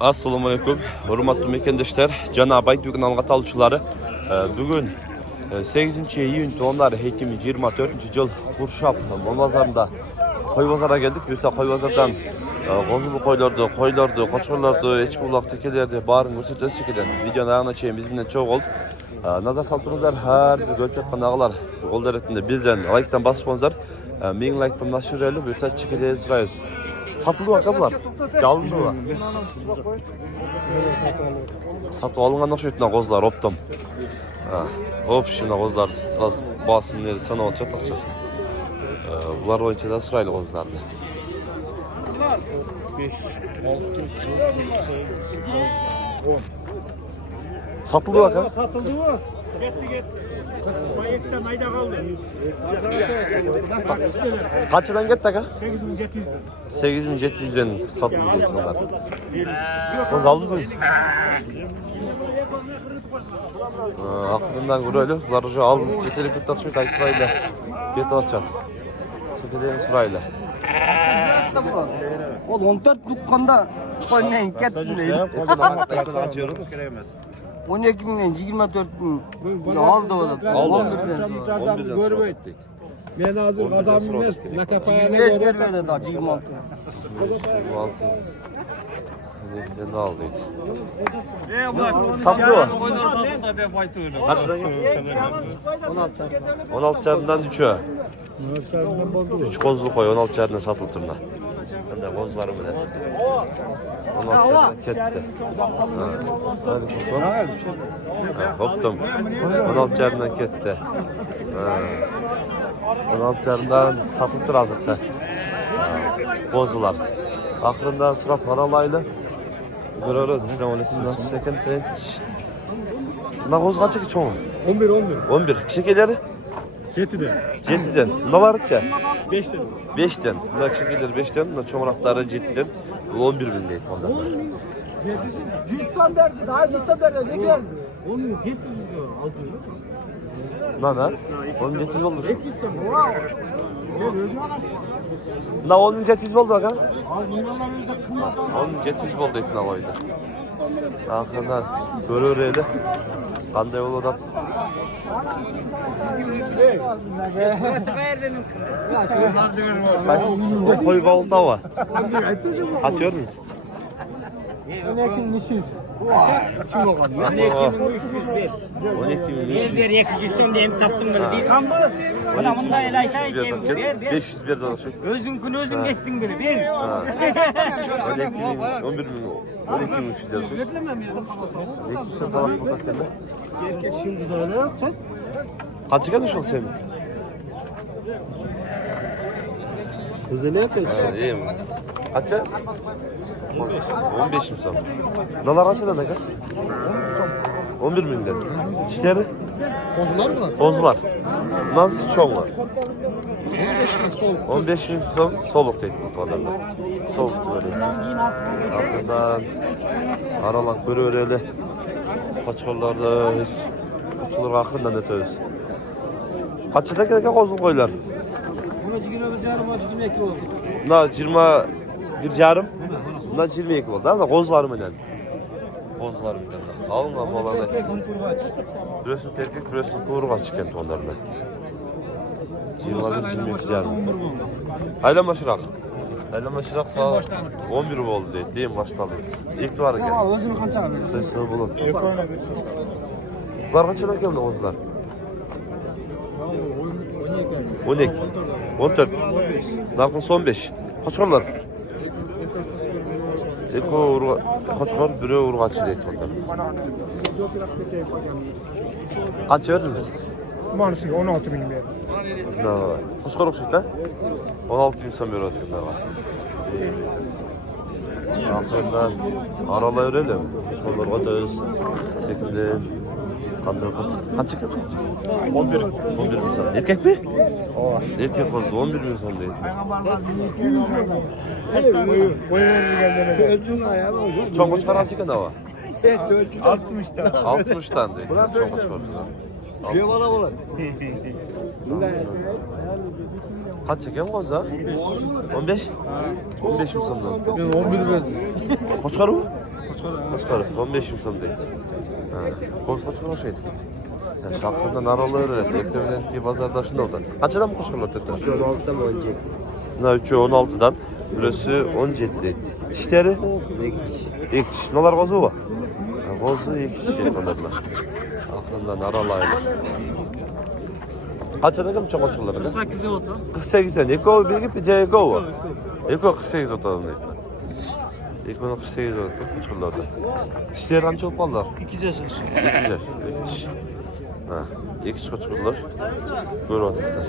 Assalamu alaikum. Hurmatlı mekendeşler, Cenab-ı Aydın algat alışçıları. Bugün 8. iyun tonları 2024 yıl Kurşap Monvazarı'nda koy pazara geldik. Biz de koy pazardan kozulu koylardı, koçlardı, eçki ulak tekelerdi, barın gösterdi şekilde videonun ayağına çeyin bizimle çok oldu. Nazar saltırınızlar her bir görüp yatkan ağalar kol deretinde birden like'tan basıpsınızlar. Min like'tan nasıl öyle bir saat çekileye sırayız. Satıldı bakalım. Calındı mı? Satı alıngan nasıl ötüne kozlar optum. Hop şimdi kozlar basın neydi sana olacak takçasın. Bunlar oyunca da sırayla kozlardı. 5, 6, 7, 8, 10. Satıldı bakalım. Satıldı mı? Gitti. Bayekten ayda kaldı. Kaçıdan gitti aga? 8.700'den. 8.700'den satıldı bunlar. Koz aldın mı? Aklından görelim. Bunlar hoca aldım. Çetelik bir taşıyor takipayla. Geti atacak. Çekeceğin sırayla. Ol 14 dükkanda koymayın ketmeyin. Açıyoruz. 12 binden 24 bin aldı o da. 11 binden. Görme ettik. Ben hazır adamım ne nakapaya ne 25 vermedi daha 26. 26. Ne aldıydı? Satlı mı? Kaçtan gitti? 16 çarpından düşüyor. 3 kozlu koy 16 çarpından satılır tırna. Ben de kozlarım bile. 16 çarpından ketti. Hadi kusur. Hoptum. 16 çarpından ketti. 16 çarpından satılır azıkta. Kozlar. Aklında sıra paralayla. Görüyoruz. Selamünaleyküm. Nasıl çeken tenç. Ne koz kaçı ki çoğun? 11. 11. Kişikileri? 7'den. 7'den. Ne var ki? 5'ten. 5'ten. Ne kişikileri 5'ten. Ne çoğunakları 7'den. 11 bin değil ondan. Cüzdan verdi. Daha cüzdan verdi. Ne geldi? 10.700 Ne? 1700 olur. Ne 1700 oldu bak ha? 1700 oldu etna koydu. Aklından görüyor öyle. Kanday yolu da. O koy bağlı var. Atıyoruz. 12.500. 12.500. Yakışıksın diye mi taptın bunu? Bir kan bu. Buna bunda el ayta içeyim. 500 bir dolaşık. Özün geçtin biri. 11 bin 12.300 diyorsun. Zekişten taraf bakak kendine. Şimdi de öyle yapacak. Kaç gelmiş ol senin? Güzel yapacak. İyi mi? Kaça? 15 mi son? Dolar kaçta ne kadar? 11 binden. Çişleri? Kozular mı? Kozlar. Nasıl çoğun var? 15 bin son soluk değil bu tolarla. Soluk böyle. Aklından aralak böyle öyle. Kaçırlarda hiç kaçırlar hakkında ne töz. Kaçta kadar kozul koylar? Na 20 bir yarım. Na 22 oldu. Ama kozlar mı ne? Kozlar mı ne? Alma falan. Burası terkik, burası kurga çıkan onlarla. 21 yarım. Aylama şırak. Aylama şırak sağ 11 oldu değil mi başladı. İlk var gel. Özünü kaça abi? Sen bulun. Var kaçadan geldi kozlar? 12. 14. Nakın son 5. Kaç var? Eko urga, kaç var? Bire urga çilek ondan. Kaç verdiniz siz? Manisi 16 bin bir. Kaç var okşaydı? 16 bin son bir ödüm var. Aklından arala örelim. Kaç var da öz. Sekinde kandır kaç çıkıyor? 11 bin son. Erkek mi? Erkek oldu 11 bin son değil. Çok kaç para çıkan hava? 60'tan değil. Çok kaç para? Bana bana. Kaç çeken koza? 15? 15 mi sonunda? Ben 11 verdim. Koçkar mı? Koçkar. 15 mi sonunda? Koz koçkar şeydi. Şahkından araları, eklemeden ki pazarda şunda oldu. Kaçadan mı koçkarlar dedi? 16'dan mı 17? Buna 3'ü 16'dan, burası 17 dedi. Dişleri? İlk. Neler kozu var? Kozu ilk şey onlarla. Aklından aralayla. Kaçadan mı çok koçkarlar dedi? 8'de otu. 48'den. Eko bir gibi bir de Eko var. Eko 48 otadan dedi. Eko'nun 48 otadan koçkarlar dedi. Dişleri kaç çok ballar? 2 yaş aşağı. 2 yaş. 2 diş. Ha, 2 koçkarlar. Böyle otası.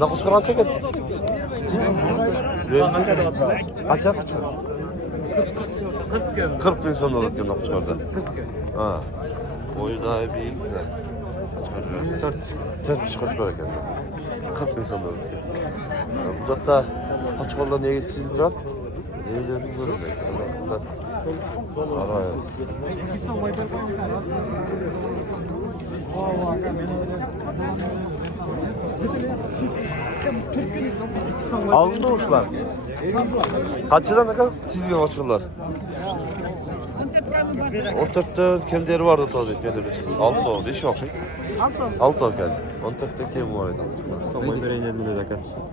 Ne koçkaran çeker? Kaça koçkar? 40 bin son olarak ne koçkarda? 40 bin. Ha. Boyu daha büyük ne? Koçkar. 4 koçkar eken. 40 bin son olarak. Bu da koçkarla niye geçsin biraz? Niye geçsin görünmeydi. Araya. Alnında uçlar. Kaçıdan ne kadar çizgi uçurlar? Ontep'te kimleri vardı tabii kendileri. Altı oldu, iş yok şey. Altı oldu geldi. Ontep'te kim vardı?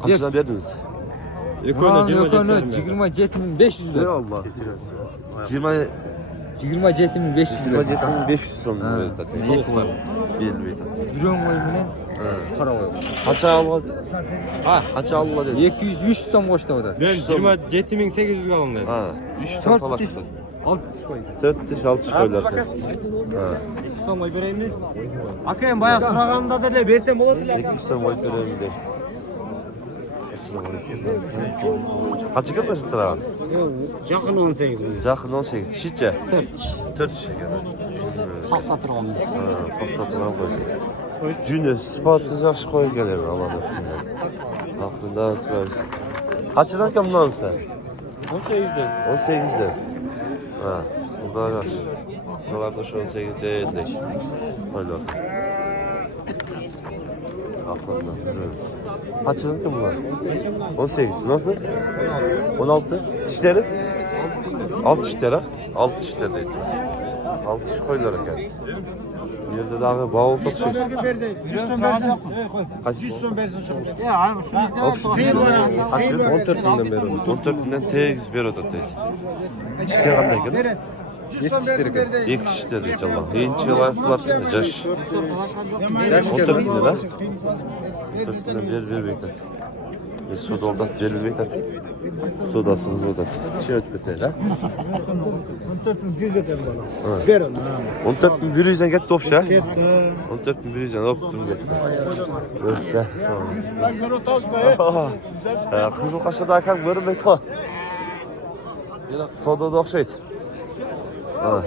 Kaçıdan verdiniz? Ekonomi 27.500 Ne ver. Allah? 27.500 ver. 500 son verdi. Ne var? Belli Biron oy bilen para oy. Kaça almadı? Ha, Kaça almadı? 200 300 so'm koştu o da. Ben 27.800 aldım dedim. Ha, 3 son falan. 4 diş 6 koylar. Ha. Tutamay vereyim mi? Akayım bayağı sorağanda da ne versem olur mu? 8 son boy vereyim de. Kaç yıl tırağın? Yakın 18 bin. Yakın 18. Şişçe? 4 şişe. Patlatırım. Patlatılan koy. Cünü, spatı yaxşı koy gelir ama. Aklında sırar. Kaçıdan kamdan sen? 18'de. 18'de. Ha, bu da yaxşı. Bunlar da şu 18 değildik. Öyle. Aklında. Kaçıdan ki bunlar? 18. Nasıl? 16. Dişleri? 6 dişleri. 6 dişleri değil. 6 diş koyular yani. Yerde daha bağlı tutuşu. Kaç? 100 son versin şu. Ya abi şunu Kaç yıl? 14 binden beri. 14 binden tez bir oda dedi. İşte kanday gel. 100 son versin verdi. İlk işte dedi Allah. Hinci laflar şimdi caş. 14 binden ha? 14 binden bir beklet. Suda oldu bir beklet. Sudasınız oldu. Şey ötbete ha? 14 bin 100 eder bana. Ver onu. 14 bin bir yüzden get topşa. 14 bin bir yüzden optum get. Öyle sağ ol. Ben ver o tavs koy. Kızıl kaşada kan görünmek ko. Soda da okşaydı.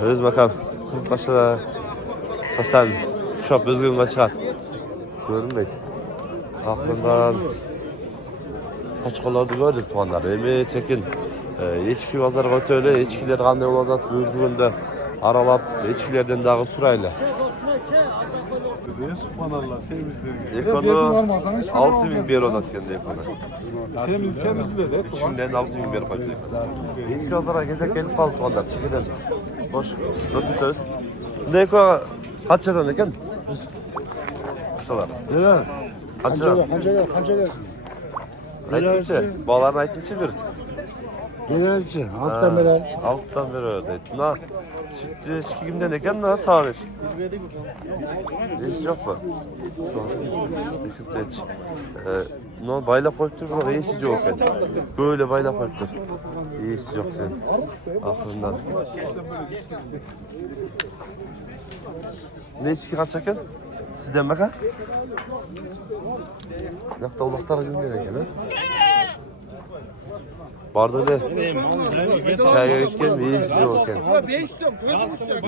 Öz bakalım. Kızıl kaşada kaştan şop özgün kaçat. Görünmeydi. Aklından kaçkalarda gördüm tuğanlar. Emi çekin. Eçki pazarga ötölü, eçkiler qanday bolat bugünde aralap eçkilerden dağı surayla. Subhanallah sevimizdir. Ekono 6000 bir odat kendi ekono. Sevimizdir de. İçinden 6000 bir koydu. Eçki pazara gezek gelip kaldı tuğanlar. Çekiden. Hoş. Nasıl töz? Ne eko kaçadan eken? Kaçalar. Evet. Kaçadan. Kanca dersin. Aytınca. Bağların aytınca bir. Yenerci. Alttan beri. Alttan beri öyle. Na sütlü eşki kimden eken na sağ eşki. Hiç yok mu? Hükümteç. No bayla koyup dur bana iyisi yok yani. Böyle bayla koyup dur. İyisi yok yani. Aklından. Ne içki kaçakken? Sizden bak ha? Nakta ulaklara gümden eken ha? Bardağıyla çaya gitken mi iyisi yok yani.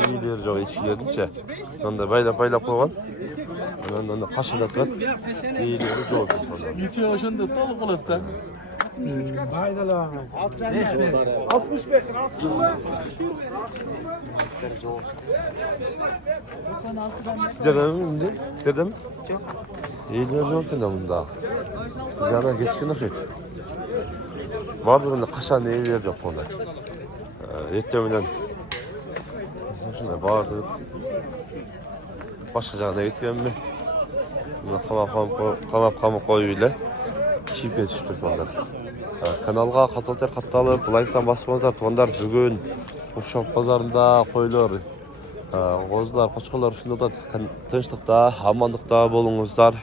İyileri yok içkilerin onda bayla koygan. Ondan da kaşıda kat. İyileri yok. Geçiyor hoşunda dolu kılıp da. 65 aslında. Sizlerden mi indi? Sizlerden mi? Eğilir yok endi munda. Jana geçkin okşayt. Bardırında kaşan eğilir yok bunda. Ertemeden şunday bardı. Başka jana gitgenmi? Buna kamap koyup ile çip etiştir bunda. Kanalga katılıp like'tan basmazlar. Tuğanlar bugün Uşak pazarında koyulur. Qozlar, qoçqalar uşunda da tinçlikda, amandыкта bolуңуздар.